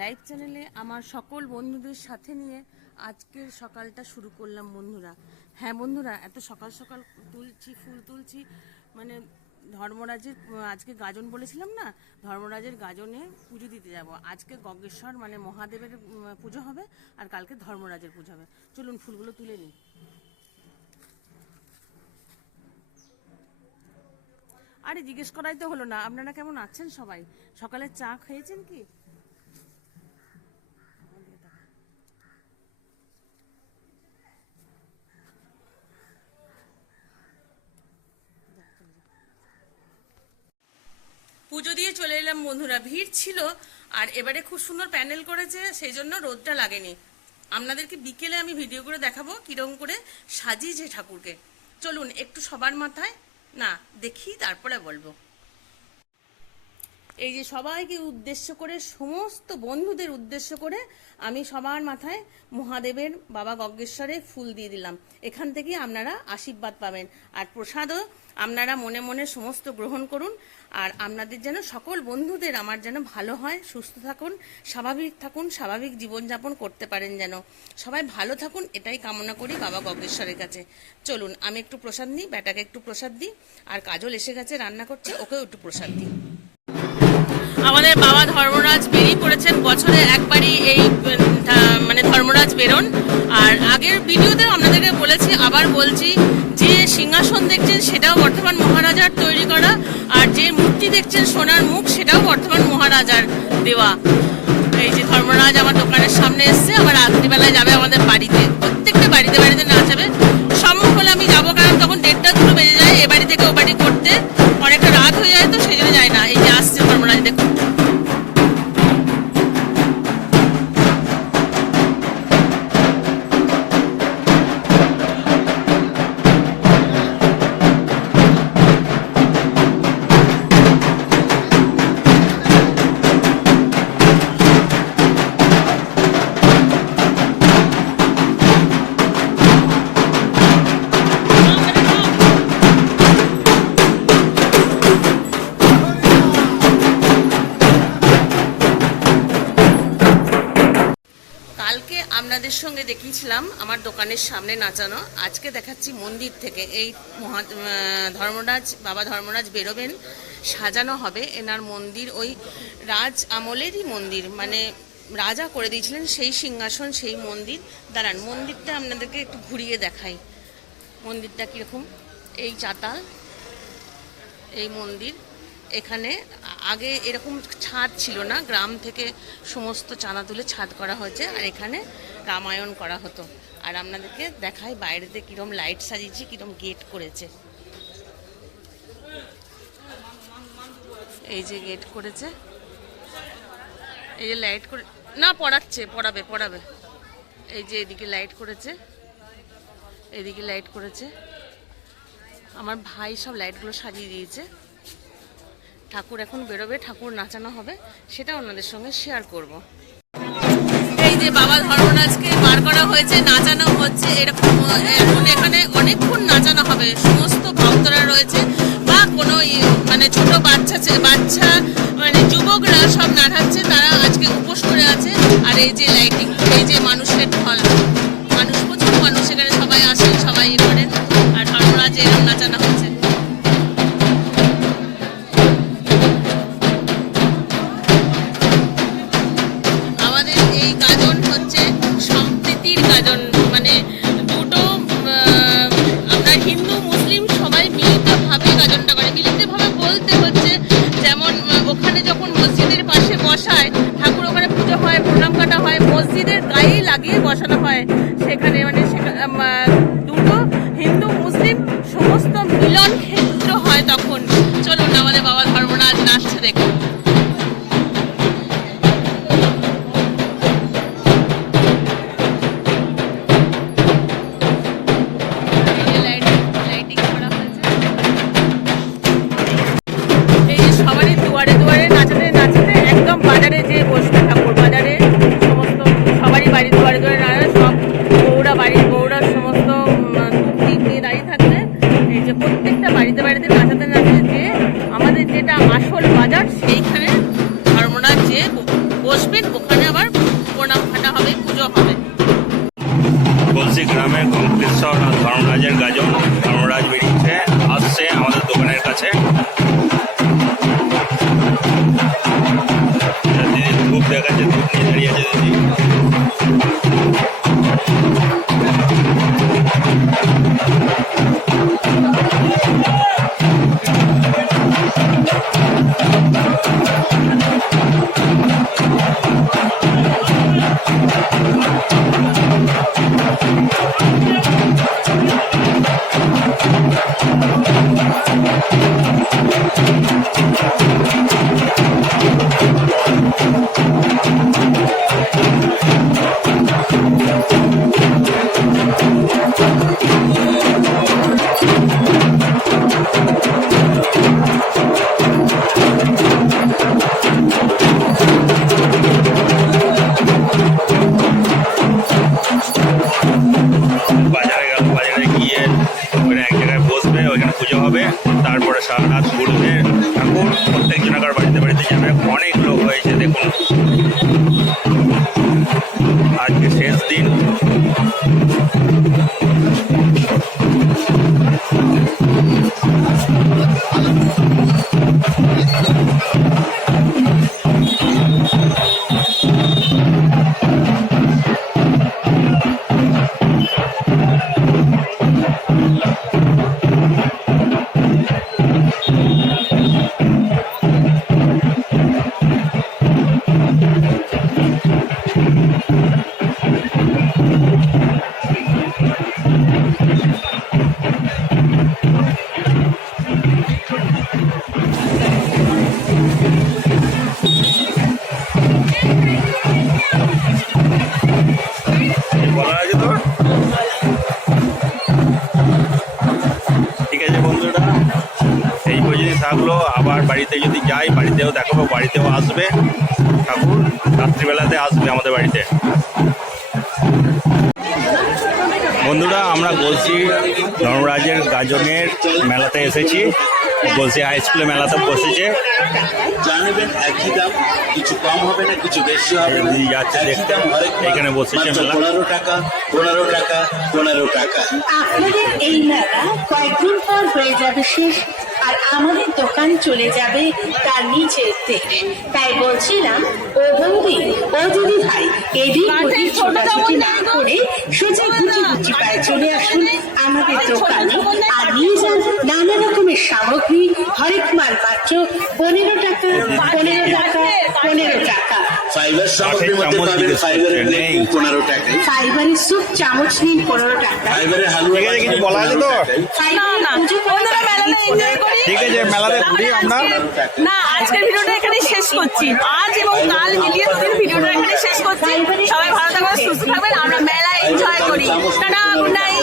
Live চ্যানেলে আমার সকল বন্ধুদের সাথে নিয়ে আজকের সকালটা শুরু করলাম বন্ধুরা। হ্যাঁ বন্ধুরা, এত সকাল সকাল তুলছি, ফুল তুলছি মানে ধর্মরাজের, আজকে গাজন বলেছিলাম না? ধর্মরাজের গাজনে পুজো দিতে যাব। আজকে গঙ্গেশ্বর মানে মহাদেবের পুজো হবে আর কালকে ধর্মরাজের পুজো হবে। চলুন ফুলগুলো তুলে নিই। আরে জিজ্ঞেস করাই তো হলো না। আপনারা কেমন আছেন সবাই? সকালে চা খেয়েছেন কি? পুজো দিয়ে চলে এলাম বন্ধুরা। ভিড় ছিল, আর এবারে খুব সুন্দর প্যানেল করেছে, সেই জন্য রোদটা লাগেনি। আপনাদেরকে বিকেলে আমি ভিডিও করে দেখাবো কীরকম করে সাজিয়েছে ঠাকুরকে। চলুন, একটু সবার মাথায়, না, দেখি, তারপরে বলব। এই যে সবাইকে উদ্দেশ্য করে, সমস্ত বন্ধুদের উদ্দেশ্য করে আমি সবার মাথায় মহাদেবের বাবা গজ্ঞেশ্বরে ফুল দিয়ে দিলাম। এখান থেকে আপনারা আশীর্বাদ পাবেন। আর প্রসাদও আপনারা মনে মনে সমস্ত গ্রহণ করুন। আর আপনাদের যেন সকল বন্ধুদের আমার যেন ভালো হয়, সুস্থ থাকুন, স্বাভাবিক থাকুন, স্বাভাবিক জীবনযাপন করতে পারেন যেন। সবাই ভালো থাকুন, এটাই কামনা করি বাবা গজ্ঞেশ্বরের কাছে। চলুন, আমি একটু প্রসাদ নিই বেটাকে একটু প্রসাদ দিই। আর কাজল এসে গেছে, রান্না করছে, ওকেও একটু প্রসাদ দিই। আমাদের বাবা ধর্মরাজ বেরিয়ে পড়েছেন বছরে একবারই এই মানে ধর্মরাজ বেরোন। আর আগের ভিডিওতে আপনাদেরকে বলেছি, আবার বলছি, যে সিংহাসন দেখছেন সেটাও বর্তমান মহারাজার তৈরি করা, আর যে মূর্তি দেখছেন সোনার মুখ সেটাও বর্তমান মহারাজার দেওয়া। এই যে ধর্মরাজ আমার দোকানের সামনে এসছে, আবার রাত্রিবেলায় যাবে আমাদের আপনাদের সঙ্গে দেখিয়েছিলাম আমার দোকানের সামনে নাচানো। আজকে দেখাচ্ছি মন্দির থেকে। এই মহা ধর্মরাজ, বাবা ধর্মরাজ বেরোবেন, সাজানো হবে এনার মন্দির। ওই রাজ আমলেরই মন্দির মানে রাজা করে দিয়েছিলেন সেই সিংহাসন, সেই মন্দির। দাঁড়ান, মন্দিরটা আপনাদেরকে একটু ঘুরিয়ে দেখাই। মন্দিরটা কীরকম? এই চাতাল, এই মন্দির। এখানে আগে এরকম ছাদ ছিল না, গ্রাম থেকে সমস্ত চাঁদা তুলে ছাদ করা হয়েছে। আর এখানে রামায়ণ করা হতো। আর আপনাদেরকে দেখাই বাইরেতে কিরম লাইট সাজিয়েছি, কিরম গেট করেছে। এই যে গেট করেছে। এই যে লাইট করে না, পড়াচ্ছে, পড়াবে পড়াবে। এই যে এদিকে লাইট করেছে। এদিকে লাইট করেছে। আমার ভাই সব লাইটগুলো সাজিয়ে দিয়েছে। ঠাকুর এখন বেরোবে, ঠাকুর নাচানো হবে সেটা ওনাদের সঙ্গে শেয়ার করব। যে বাবা আজকে বার করা হয়েছে, নাচানো হচ্ছে, এরকম এখন এখানে অনেকক্ষণ নাচানো হবে। সমস্ত ভক্তরা রয়েছে বা কোনো মানে ছোট বাচ্চা বাচ্চা মানে যুবকরা সব নাচাচ্ছে, তারা আজকে উপোস করে আছে। আর এই যে লাইটিং এই বসানো হয়। সেখানে মানে দুটো হিন্দু, মুসলিম সমস্ত মিলন ক্ষেত্র হয় তখন। চলুন আমাদের বাবা ধর্মরাজ নাচছে দেখুন। বসবেন, ওখানে আবার প্রণাম খাটা হবে, পুজো হবে। বলছি গ্রামে কঙ্কেশ্বর আর ধর্মরাজের গাজন ধর্মরাজ বেরিয়েছে, আসছে আমাদের দোকানের কাছে। দিদি ধূপ দেখাচ্ছে, ধূপ নিয়ে দাঁড়িয়ে আছে দিদি। তারপরে সারা থাকল আবার বাড়িতে যদি যাই বাড়িতেও দেখাবো বাড়িতেও আসবে ঠাকুর রাত্রিবেলাতে আসবে আমাদের বাড়িতে। বন্ধুরা আমরা বলছি ধর্মরাজের গাজনের মেলাতে এসেছি। বলছি হাই স্কুলে মেলাতে বসেছে। জানবেন একই দাম কিছু কম হবে না কিছু বেশি হবে না। যাচ্ছে দেখতে, এখানে বসেছে মেলা। পনেরো টাকা পনেরো টাকা পনেরো টাকা। আপনাদের এই মেলা কয়েকদিন পর হয়ে যাবে শেষ আর আমাদের দোকান চলে যাবে তার নিচের থেকে। তাই বলছিলাম ও বৌদি ও দিদি ভাই এদিক ওদিক ছোটাছুটি না করে সোজা গুটি গুটি পায়ে চলে আসুন আমাদের দোকানে। আর নিয়ে যান নানা রকমের সামগ্রী হরেক মাল মাত্র পনেরো টাকা পনেরো টাকা পনেরো টাকা। ফাইবার সামগ্রীর মধ্যে পাবেন ফাইবারের প্লেট পনেরো টাকায়। ফাইবারের স্যুপ চামচ নিন পনেরো টাকা ফাইবারের হালুয়া কিছু বলা আছে তো? ফাইবারের না, ঠিক আছে মেলাতে ঘুরি আমরা। না আজকের ভিডিওটা এখানে শেষ করছি। আজ এবং কাল মিলিয়ে দুদিন ভিডিওটা এখানে শেষ করছি। সবাই ভালো থাকবেন সুস্থ থাকবেন আমরা মেলা এনজয় করি। Tata good night